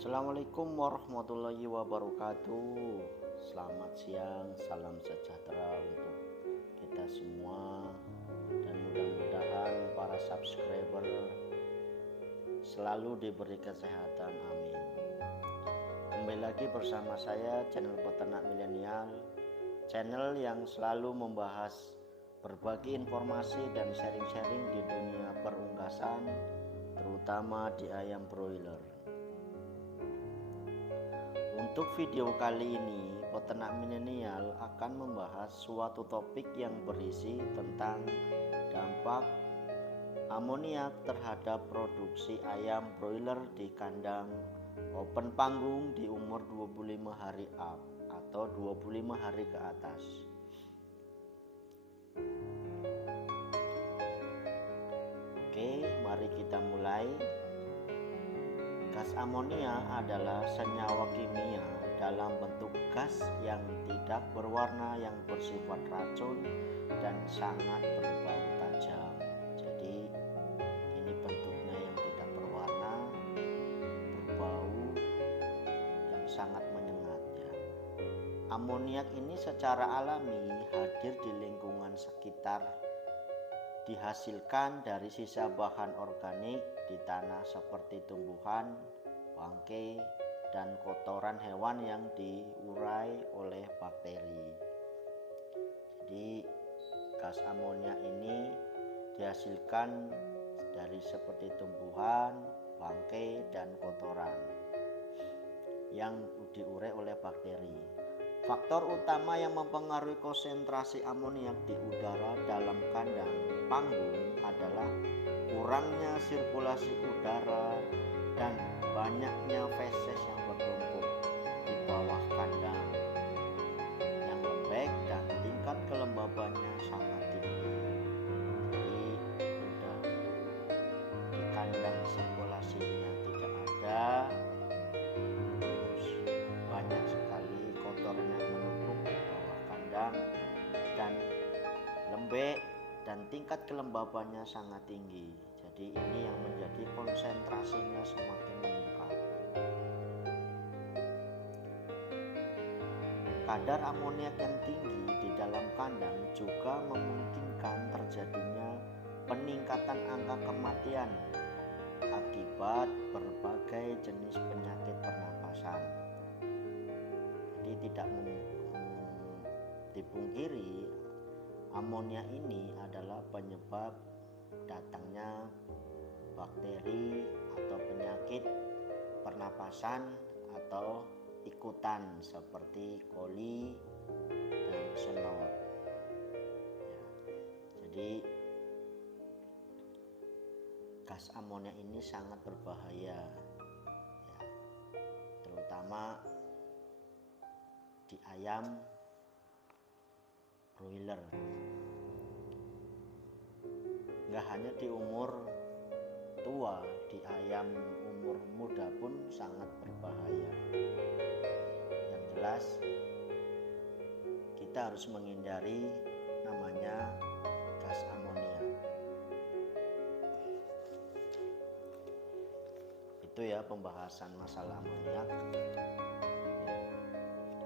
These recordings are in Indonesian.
Assalamualaikum warahmatullahi wabarakatuh. Selamat siang, salam sejahtera untuk kita semua, dan mudah-mudahan para subscriber selalu diberi kesehatan, amin. Kembali lagi bersama saya, channel Peternak Milenial, channel yang selalu membahas berbagi informasi dan sharing-sharing di dunia perunggasan, terutama di ayam broiler. Untuk video kali ini, Peternak Milenial akan membahas suatu topik yang berisi tentang dampak amoniak terhadap produksi ayam broiler di kandang open panggung di umur 25 hari up atau 25 hari ke atas. Oke, mari kita mulai. Gas amonia adalah senyawa kimia dalam bentuk gas yang tidak berwarna yang bersifat racun dan sangat berbau tajam. Jadi ini bentuknya yang tidak berwarna, berbau yang sangat menyengat ya. Amoniak ini secara alami hadir di lingkungan sekitar, dihasilkan dari sisa bahan organik di tanah seperti tumbuhan, bangkai, dan kotoran hewan yang diurai oleh bakteri. Jadi gas amonia ini dihasilkan dari seperti tumbuhan, bangkai, dan kotoran yang diurai oleh bakteri. Faktor utama yang mempengaruhi konsentrasi amoniak di udara dalam kandang panggung adalah kurangnya sirkulasi udara dan banyaknya feses yang bertumpuk di bawah kandang yang lembek dan tingkat kelembabannya sangat tinggi. Jadi udah di kandang sirkulasinya tidak ada, terus banyak sekali kotornya menumpuk di bawah kandang dan lembek dan tingkat kelembabannya sangat tinggi. Jadi ini yang menjadi konsentrasinya semakin meningkat. Kadar amoniak yang tinggi di dalam kandang juga memungkinkan terjadinya peningkatan angka kematian akibat berbagai jenis penyakit pernapasan. Jadi tidak dipungkiri, amonia ini adalah penyebab datangnya bakteri atau penyakit pernapasan atau ikutan seperti coli dan snot. Jadi gas amonia ini sangat berbahaya ya, terutama di ayam broiler. Nggak hanya di umur tua, di ayam umur muda pun sangat berbahaya. Yang jelas kita harus menghindari namanya gas amonia. Itu ya pembahasan masalah amoniak.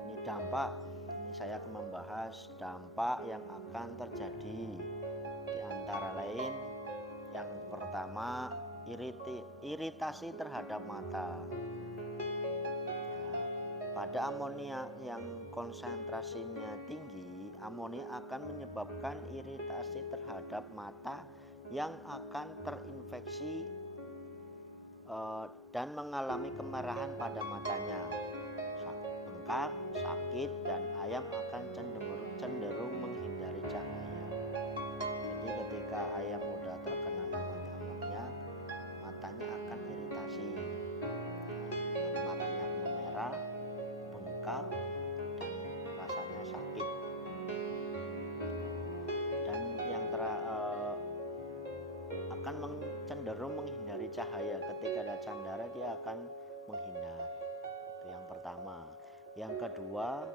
Ini dampak. Saya akan membahas dampak yang akan terjadi, di antara lain yang pertama iritasi terhadap mata ya, pada amonia yang konsentrasinya tinggi, amonia akan menyebabkan iritasi terhadap mata yang akan terinfeksi dan mengalami kemerahan pada matanya, bengkak, sakit, dan ayam akan cenderung menghindari cahaya. Jadi ketika ayam muda terkena namanya amoniak, matanya akan iritasi, matanya memerah, bengkak, dan rasanya sakit. Dan yang akan cenderung menghindari cahaya. Ketika ada candara dia akan menghindar. Itu yang pertama. Yang kedua,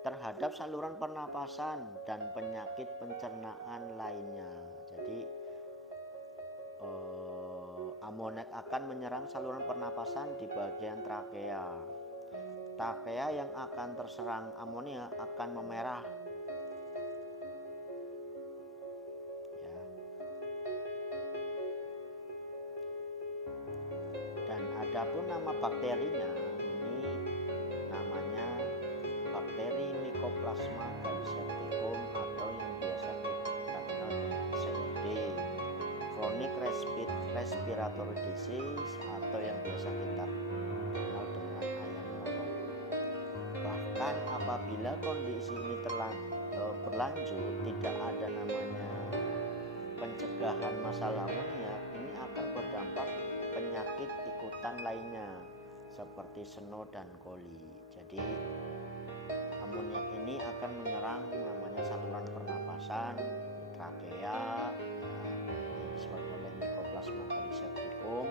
terhadap saluran pernapasan dan penyakit pencernaan lainnya. Jadi Amoniak akan menyerang saluran pernapasan di bagian trakea. Trakea yang akan terserang amoniak akan memerah. Ya. Dan adapun nama bakterinya ini namanya bakteri Mycoplasma galisepticum atau yang biasa kita kenal dengan CRD, chronic respiratory disease, atau yang biasa kita kenal dengan ayam ngorok. Bahkan apabila kondisi ini berlanjut, tidak ada namanya pencegahan masalah amoniak, ini akan berdampak penyakit ikutan lainnya seperti seno dan koli. Jadi amoniak ini akan menyerang namanya saluran pernapasan, trakea, yang disebut oleh Mycoplasma galisepticum,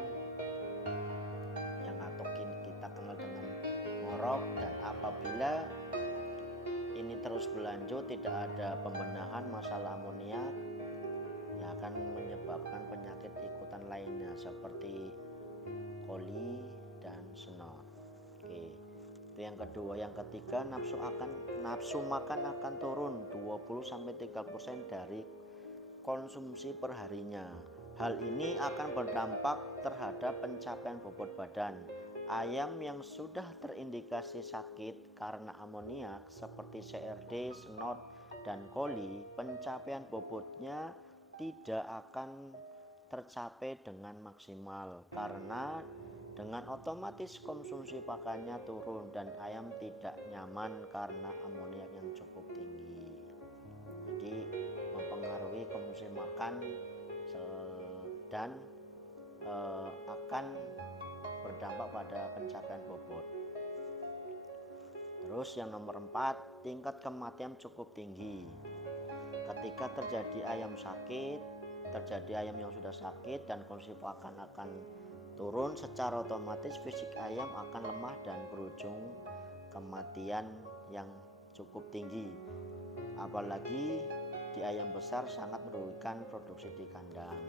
yang atau kita kenal dengan ngorok. Dan apabila ini terus berlanjut, tidak ada pembenahan masalah amoniak, ya akan menyebabkan penyakit ikutan lainnya seperti koli dan seno. Oke. Itu yang kedua. Yang ketiga, nafsu makan akan turun 20-30% dari konsumsi perharinya. Hal ini akan berdampak terhadap pencapaian bobot badan. Ayam yang sudah terindikasi sakit karena amoniak seperti CRD, senot, dan koli, pencapaian bobotnya tidak akan tercapai dengan maksimal karena dengan otomatis konsumsi pakannya turun dan ayam tidak nyaman karena amoniak yang cukup tinggi. Jadi mempengaruhi konsumsi makan dan akan berdampak pada pencapaian bobot. Terus yang nomor 4, tingkat kematian cukup tinggi. Ketika terjadi ayam yang sudah sakit dan konsumsi pakan akan turun, secara otomatis fisik ayam akan lemah dan berujung kematian yang cukup tinggi. Apalagi di ayam besar sangat merugikan produksi di kandang.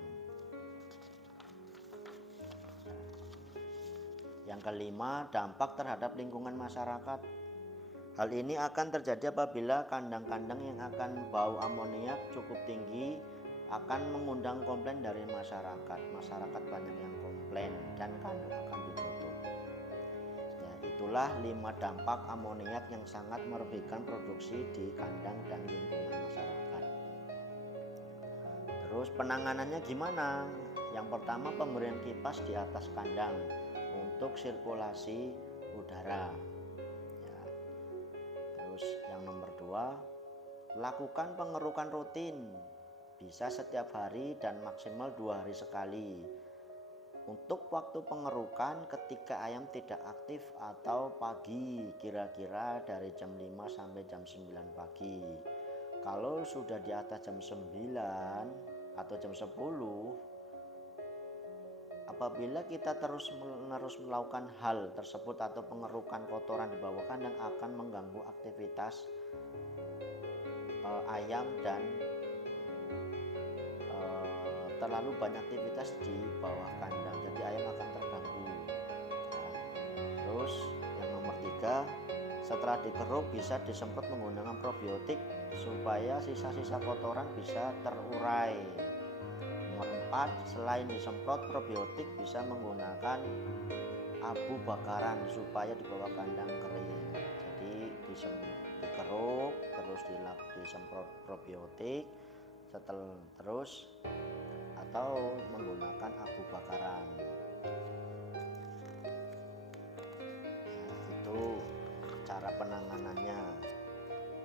Yang kelima, dampak terhadap lingkungan masyarakat. Hal ini akan terjadi apabila kandang-kandang yang akan bau amoniak cukup tinggi akan mengundang komplain dari masyarakat. Masyarakat banyak yang komplain dan kandang akan ditutup. Ya, itulah 5 dampak amoniak yang sangat merugikan produksi di kandang dan lingkungan masyarakat. Terus penanganannya gimana? Yang pertama, pemberian kipas di atas kandang untuk sirkulasi udara. Ya. Terus yang nomor 2, lakukan pengerukan rutin, bisa setiap hari dan maksimal 2 hari sekali. Untuk waktu pengerukan ketika ayam tidak aktif atau pagi, kira-kira dari jam 5 sampai jam 9 pagi. Kalau sudah di atas jam 9 atau jam 10, apabila kita terus-menerus melakukan hal tersebut atau pengerukan kotoran di bawah kandang akan mengganggu aktivitas ayam dan terlalu banyak aktivitas di bawah kandang, jadi ayam akan terganggu. Nah, terus yang nomor 3, setelah dikeruk bisa disemprot menggunakan probiotik supaya sisa-sisa kotoran bisa terurai. Nomor 4, selain disemprot probiotik bisa menggunakan abu bakaran supaya di bawah kandang kering. Jadi dikeruk terus disemprot probiotik terus atau menggunakan abu bakaran. Nah, itu cara penanganannya.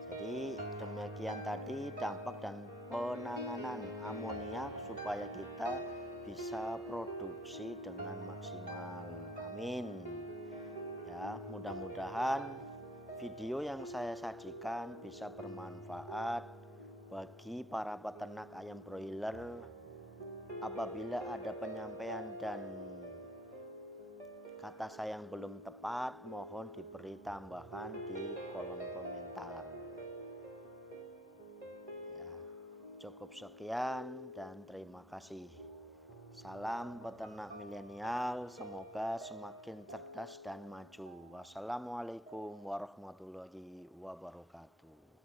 Jadi demikian tadi dampak dan penanganan amoniak supaya kita bisa produksi dengan maksimal. Amin. Ya, mudah-mudahan video yang saya sajikan bisa bermanfaat bagi para peternak ayam broiler. Apabila ada penyampaian dan kata saya yang belum tepat, mohon diberi tambahan di kolom komentar. Ya, cukup sekian dan terima kasih. Salam peternak milenial, semoga semakin cerdas dan maju. Wassalamualaikum warahmatullahi wabarakatuh.